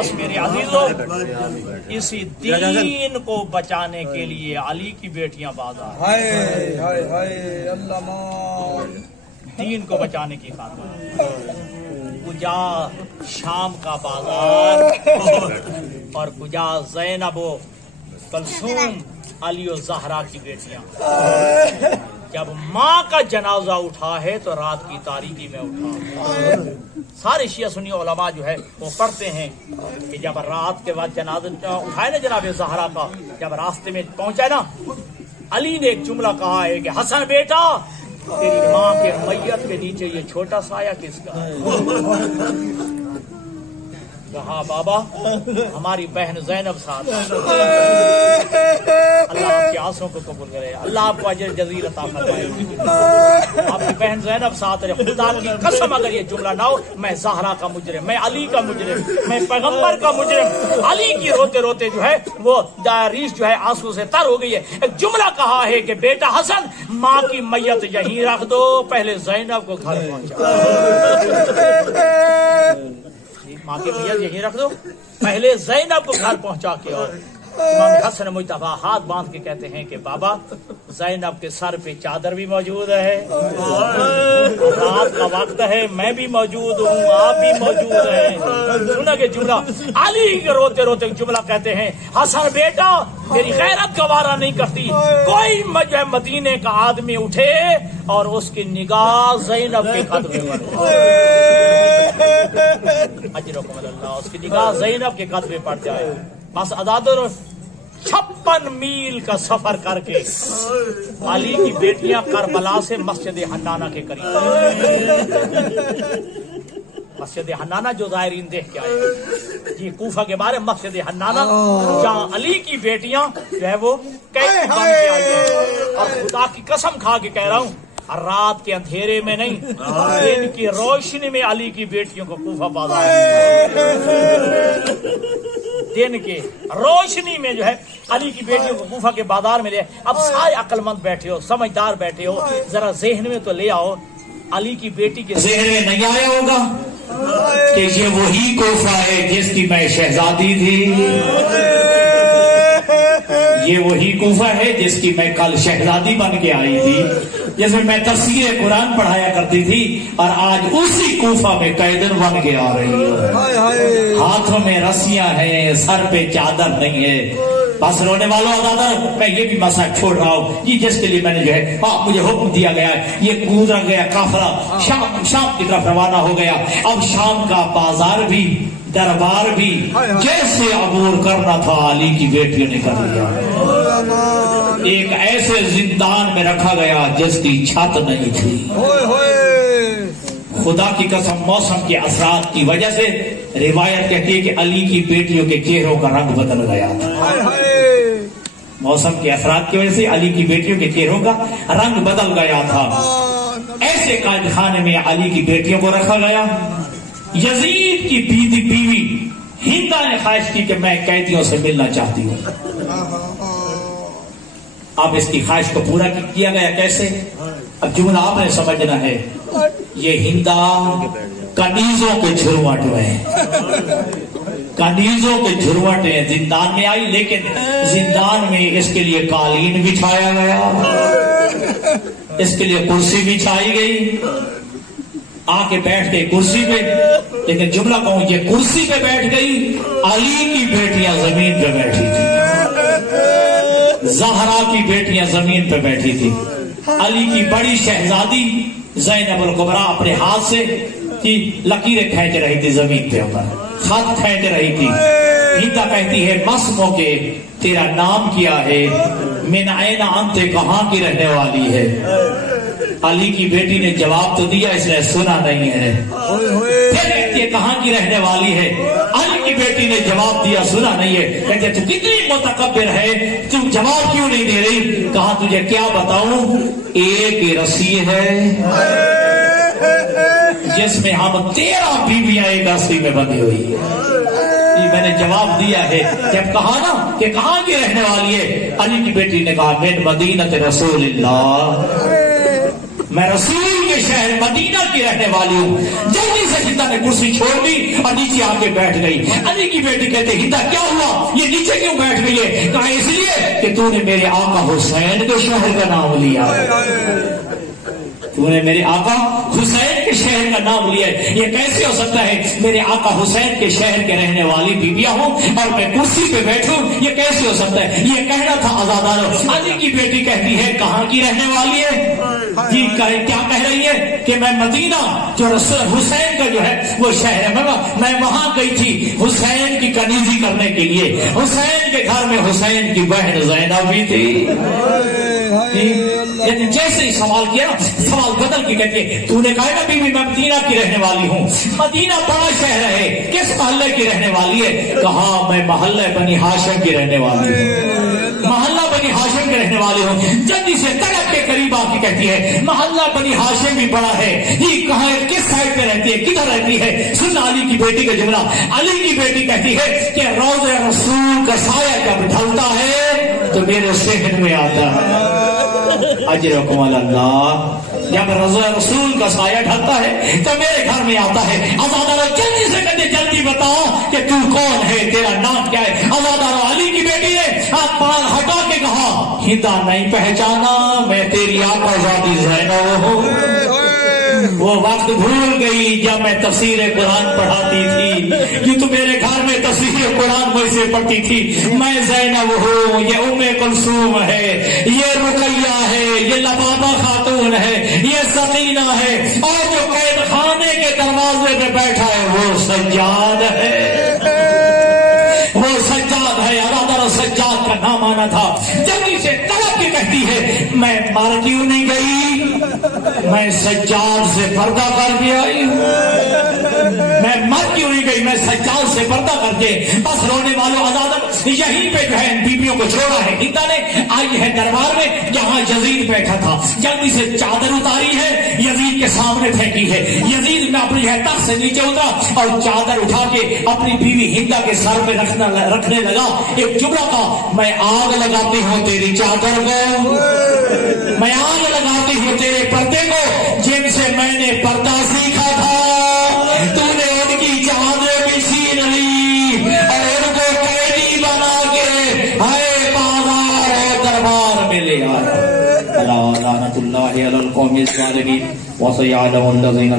बस मेरे अजीजों, इसी दीन को बचाने के लिए अली की बेटियां बाजार, दीन को बचाने की खातिर कुजा शाम का बाजार और कुजा ज़ैनब कलसूम अली और ज़हरा की बेटियां। जब माँ का जनाजा उठा है तो रात की तारीकी में उठा। सारे शिया सुन्नी उलमा जो है वो पढ़ते हैं कि जब रात के बाद जनाजा उठाए ना जनाब ज़हरा का, जब रास्ते में पहुंचा ना, अली ने एक जुमला कहा है कि हसन बेटा, तेरी माँ के मैयत के नीचे ये छोटा साया किसका है? कहा बाबा हमारी बहन ज़ैनब साथ। अल्लाह आपके आंसुओं को कबूल करे, अल्लाह आपको अजर जज़ील अता फरमाए। आपकी बहन ज़ैनब साथ रहे। खुदा की कसम अगर ये जुमला ना हो, मैं ज़हरा का मुजरिम, मैं अली का मुजरिम, मैं पैगंबर का मुजरिम। अली की रोते रोते जो है वो रीश जो है आंसू से तर हो गई है। एक जुमला कहा है कि बेटा हसन, माँ की मैयत यहीं रख दो, पहले ज़ैनब को घर पहुंचा। माँ की मैयत यहीं रख दो, पहले ज़ैनब को घर पहुंचा के। और इमाम हसन मुज्तबा हाथ बांध के कहते हैं कि बाबा ज़ैनब के सर पे चादर भी मौजूद है, रात का वक्त है, मैं भी मौजूद हूँ, आप भी मौजूद हैं। सुना के जुमला अली के रोते रोते जुमला कहते हैं, हसन बेटा तेरी गैरत गवारा नहीं करती, कोई मदीने का आदमी उठे और उसकी निगाह ज़ैनब के कदम में पड़े, अजरकुमुल्लाह, उसकी निगाह ज़ैनब के कदम में पड़ जाए। बस अदादर 56 मील का सफर करके अली की बेटियां करबला से मस्जिद हन्नाना के करीब, मस्जिद हन्नाना जो ज़ायरीन देख के आए जी, कूफा के बारे मस्जिद हन्नाना जहाँ अली की बेटियां जो है वो कैद बन के आई है। और खुदा की कसम खा के कह रहा हूँ, रात के अंधेरे में नहीं, दिन की रोशनी में अली की बेटियों को कूफा बाजार, दिन के रोशनी में जो है अली की बेटियों को कूफा के बाजार में ले। अब सारे अक्लमंद बैठे हो, समझदार बैठे हो, जरा ज़हन में तो ले आओ, अली की बेटी के ज़हन में नहीं आया होगा कि ये वही कूफा है जिसकी मैं शहजादी थी, ये वही कूफा है जिसकी मैं कल शहजादी बन के आई थी, जिसमें मैं तफसीर कुरान पढ़ाया करती थी, और आज उसी कूफा में कैदन बन के आ रही हूँ। हाथों में रस्सियां हैं, सर पे चादर नहीं है। बस रोने वालों अदादर, मैं ये भी मसला छोड़ रहा हूँ जी, जिसके लिए मैंने जो है मुझे हुक्म दिया गया है, ये गुजरा गया काफिला शाम की तरफ रवाना हो गया। अब शाम का बाजार भी, दरबार भी जैसे अबूर करना था, अली की बेटियों ने कर लिया। एक ऐसे जिंदान में रखा गया जिसकी छत नहीं थी। खुदा की कसम, मौसम के असरात की वजह से रिवायत कहती है कि अली की बेटियों के चेहरों का रंग बदल गया था। मौसम के असरात की वजह से अली की बेटियों के चेहरों का रंग बदल गया था। ऐसे कैद खाने में अली की बेटियों को रखा गया। यजीद की बीवी हिंदा ने ख्वाहिश की कि मैं कैदियों से मिलना चाहती हूँ। अब इसकी ख्वाहिश को पूरा किया गया कैसे? अब जुमला आपने समझना है, ये हिंदा कनीजों के झुरवट में, कनीजों के झुरवट में जिंदान में आई, लेकिन जिंदान में इसके लिए कालीन बिछाया गया, इसके लिए कुर्सी बिछाई गई, आके बैठ गई कुर्सी पे। लेकिन जुमला कहूं, ये कुर्सी पे बैठ गई, अली की बेटियां जमीन पे बैठी थी, ज़हरा की बेटियां जमीन पे बैठी थी। अली की बड़ी शहजादी ज़ैनब कुबरा अपने हाथ से की लकीरें खींच रही थी, जमीन पे ऊपर खत खींच रही थी। गीता कहती है, मस्मो के तेरा नाम क्या है, मिन ऐना अंते कहाँ की रहने वाली है। अली की बेटी ने जवाब तो दिया, इसने सुना नहीं है। फिर कहती है कहाँ की रहने वाली है, अली की बेटी ने जवाब दिया, सुना नहीं है। कहते तू कितनी मुतकब्बिर है, तू जवाब क्यों नहीं दे रही? कहा तुझे क्या बताऊं, एक रस्सी है जिसमें हम 13 बीवियां एक रस्सी में बंधी हुई है। मैंने जवाब दिया है। जब कहा ना कि कहाँ की रहने वाली है, अली की बेटी ने कहा मिन मदीनत रसूलिल्लाह, میں رسول کے شہر مدینہ کی رہنے والی ہوں. جلدی سے ہندا نے کرسی چھوڑ دی اور نیچے آ کے بیٹھ گئی. علی کی بیٹی کہتے ہندا کیا ہوا, یہ نیچے کیوں بیٹھ گئی ہے؟ کہا اس لیے کہ تو نے میرے آقا حسین کے شہر کا نام لیا, تو نے میرے آقا حسین کے شہر کا نام لیا ہے. یہ کیسے ہو سکتا ہے میرے آقا حسین کے شہر کے رہنے والی بیویاں ہوں اور میں کرسی پہ بیٹھوں, یہ کیسے ہو سکتا ہے؟ یہ کہنا تھا آزادارو. علی کی بیٹی کہتی ہے کہاں کی رہنے والی ہے؟ جی کیا کہہ رہی ہے کہ میں مدینہ جو رسول حسین کا جو ہے وہ شہر ہے, میں وہاں گئی تھی حسین کی کنیزی کرنے کے لیے. حسین کے گھر میں حسین کی بہن زینب بھی تھی. جیسے ہی سوال کیا سوال بدل کے کہتے تو نے کہا نا بیوی میں مدینہ کی رہنے والی ہوں. مدینہ بڑا شہر ہے, کس محلے کی رہنے والی ہے؟ کہا میں محلہ بنی ہاشم کی رہنے والی ہوں, محلہ بنی ہاشم کے رہنے والی ہوں. جلدی سے تڑپ کے قریب آ کے کہتی ہے محلہ بنی ہاشم بھی بڑا ہے, یہ کہاں کس سائڈ پہ رہتی ہے, کدھر رہتی ہے؟ سن علی کی بیٹی کا جملہ. علی کی بیٹی کہتی ہے کہ روضہ رسول کا سایہ جب ڈھلتا ہے تو میرے ذہن میں آتا ہے اجرکم اللہ, جب روضہ رسول کا سایہ ڈھلتا ہے تو میرے گھر میں آتا ہے. آزادارو جلدی سے کہتے جلدی بتاؤ کہ تو کون ہے, تیرا نام کیا ہے؟ آزادارو علی کی بیٹی نے ہاتھ پار ہٹا کے کہا ہندا نہیں پہچانا, میں تیری آقا ذاتی زینب ہوں. وہ وقت بھول گئی جب میں تفسیر قرآن پڑھاتی تھی, یہ تو میرے گھر میں تفسیر قرآن مجھ سے پڑھتی تھی. میں زینب ہوں, یہ ام کلثوم ہے, یہ رقیہ ہے, یہ لبابہ خاتون ہے, یہ سکینہ ہے, اور جو قید خانے کے دروازے پہ بیٹھا ہے وہ سجاد ہے, وہ سجاد ہے. ارادہ سجاد کا نام آنا تھا. جلدی سے تڑپ کے کہتی ہے میں مر کیوں نہیں گئی, میں سجاد سے پردہ کر کے آئی ہوں. میں مر کیوں نہیں گئی, میں سجاد سے پردہ کر کے. بس رونے والوں عدالت یہیں پہ جو ہے ان بیویوں کو چھوڑا ہے. ہندا نے آئی ہے دربار میں جہاں یزید بیٹھا تھا. جلدی سے چادر اتاری ہے, یزید کے سامنے پھینکی ہے. یزید میں اپنی تخت سے نیچے اترا اور چادر اٹھا کے اپنی بیوی ہندا کے سر پہ رکھنے لگا. ایک جملہ تھا میں آگ لگاتی ہوں تیری چادر کو, میں آگ لگاتی ہوں تیرے پردے کو, جن سے میں نے پردہ سیکھا تھا تو نے ان کی چادریں بھی چھین لی اور ان کو قیدی بنا کے ہائے بازار اور دربار میں لے آئے. لعنت اللہ علی القوم الظالمین وسيعلم الذين